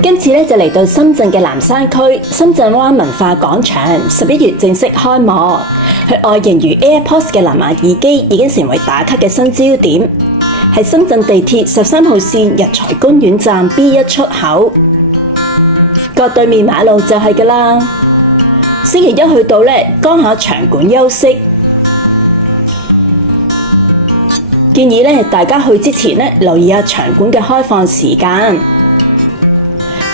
今次咧就嚟到深圳嘅南山區深圳灣文化廣場，11月正式開幕。佢外形如 AirPods 嘅藍牙耳機已經成為打卡嘅新焦點，係深圳地鐵13號線日財公園站 B1 出口，角對面馬路就係㗎啦。星期一去到咧，剛下場館休息。建議咧大家去之前咧留意下場館嘅開放時間。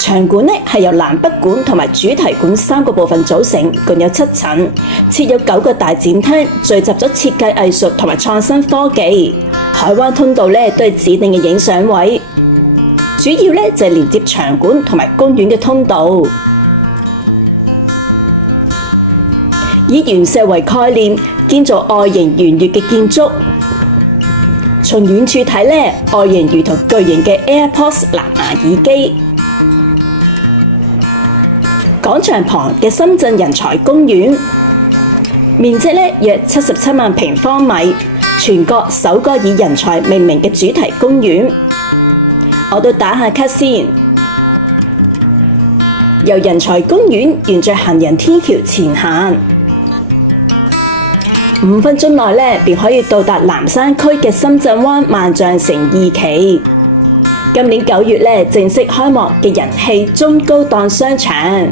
場館咧係由南北館同埋主題館3個部分組成，共有7層，設有9個大展廳，聚集咗設計藝術同埋創新科技。海灣通道咧都係指定嘅影相位，主要咧就係連接場館同埋公園嘅通道。以原石為概念，建造外形圓月嘅建築。從遠處睇咧，外形如同巨型嘅 AirPods 藍牙耳機。廣場旁嘅深圳人才公園，面積咧約77萬平方米，全國首個以人才命名嘅主題公園。我都打下卡先。由人才公園沿着行人天橋前行，5分鐘內咧便可以到達南山區嘅深圳灣萬象城2期。今年9月咧正式開幕嘅人氣中高檔商場。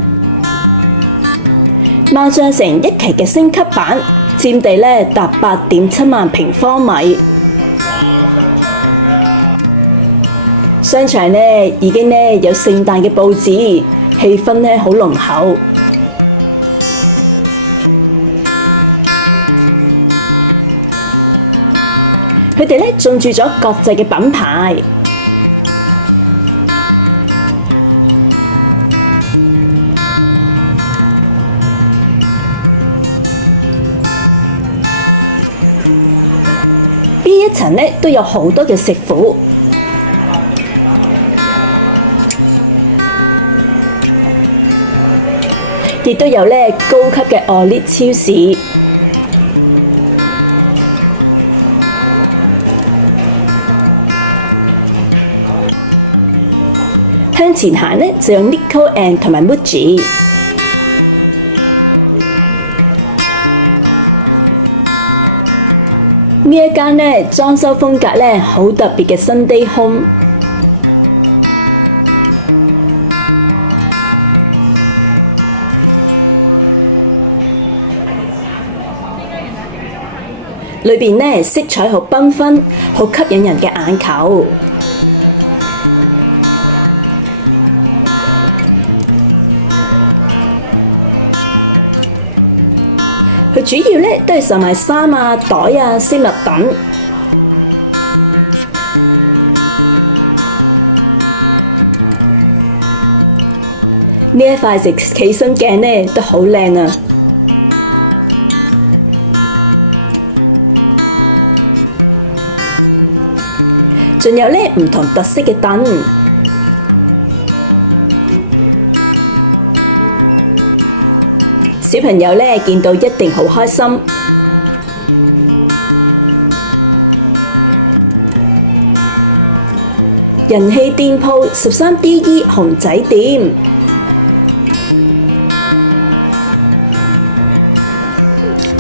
萬象城1期嘅升級版，佔地咧達8.7萬平方米。商場咧已經咧有聖誕嘅佈置，氣氛咧好濃厚。佢哋咧進駐咗國際嘅品牌。B1層咧都有好多嘅食府，亦都有咧高級嘅 Outlet 超市。向前行咧就有 Nico and 同埋 Muji。呢一間咧裝修風格咧好特別嘅 Sunday Home， 裏邊咧色彩好繽紛，好吸引人嘅眼球。佢主要咧都係售賣衫啊、袋啊、飾物等。呢一塊直企身鏡咧都好靚啊！仲有咧唔同特色嘅燈。小朋友咧見到一定好開心。人氣店鋪13DE 熊仔店，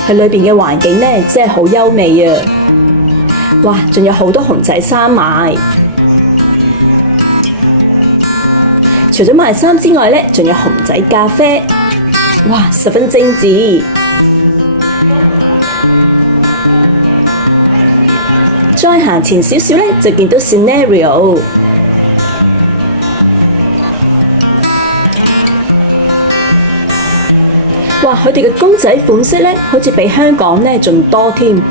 佢裏邊嘅環境咧真係好優美啊！哇，仲有好多熊仔衫賣。除咗賣衫之外咧，仲有熊仔咖啡。哇，十分精緻。再行前少少咧，就見到 Scenario。哇，佢哋嘅公仔款式咧，好似比香港咧仲多添。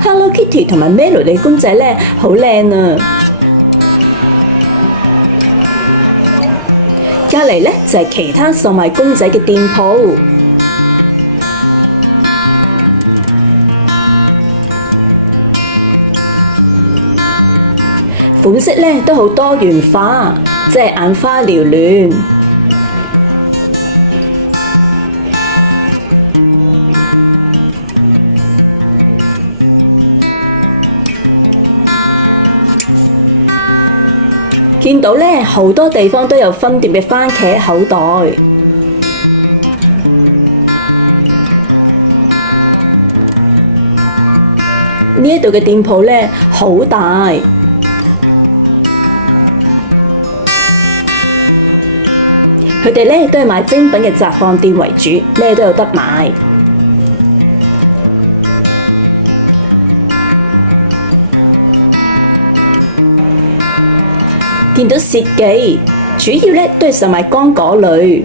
Hello Kitty 同埋 Melody 公仔咧，好靚啊！隔離咧就係其他售賣公仔嘅店鋪，款式咧都好多元化，即係眼花繚亂。見到咧好多地方都有分店嘅番茄口袋。呢一度嘅店鋪咧好大，佢哋咧都係賣精品嘅雜貨店為主，咩都有得買。見到薛記，主要咧都係售賣乾果類。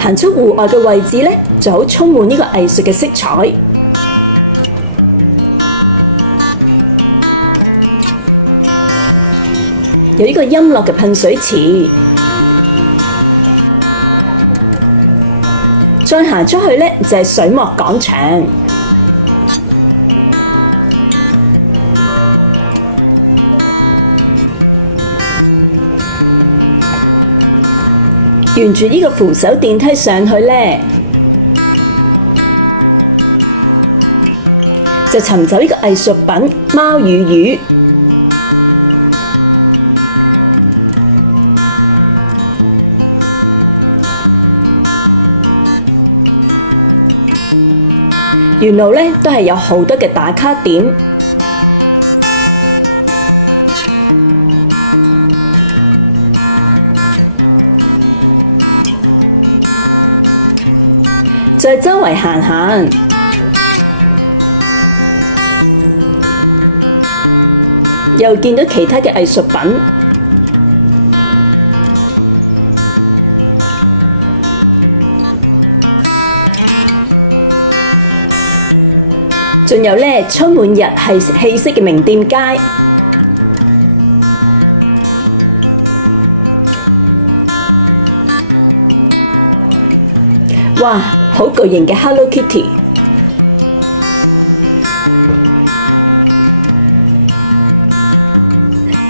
行出戶外嘅位置咧，就好充滿呢個藝術嘅色彩。有呢個音樂嘅噴水池。再行出去咧，就係水幕廣場。沿住呢個扶手電梯上去咧，就尋找呢個藝術品貓與魚。沿路咧都係有好多嘅打卡點，再周圍行行，又見到其他嘅藝術品。仲有咧，充滿日系氣息嘅名店街，哇！好巨型嘅 Hello Kitty，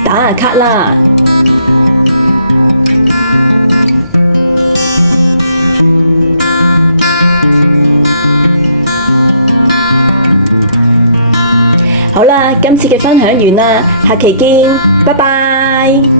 打下卡啦！好啦，今次嘅分享完啦，下期見，拜拜。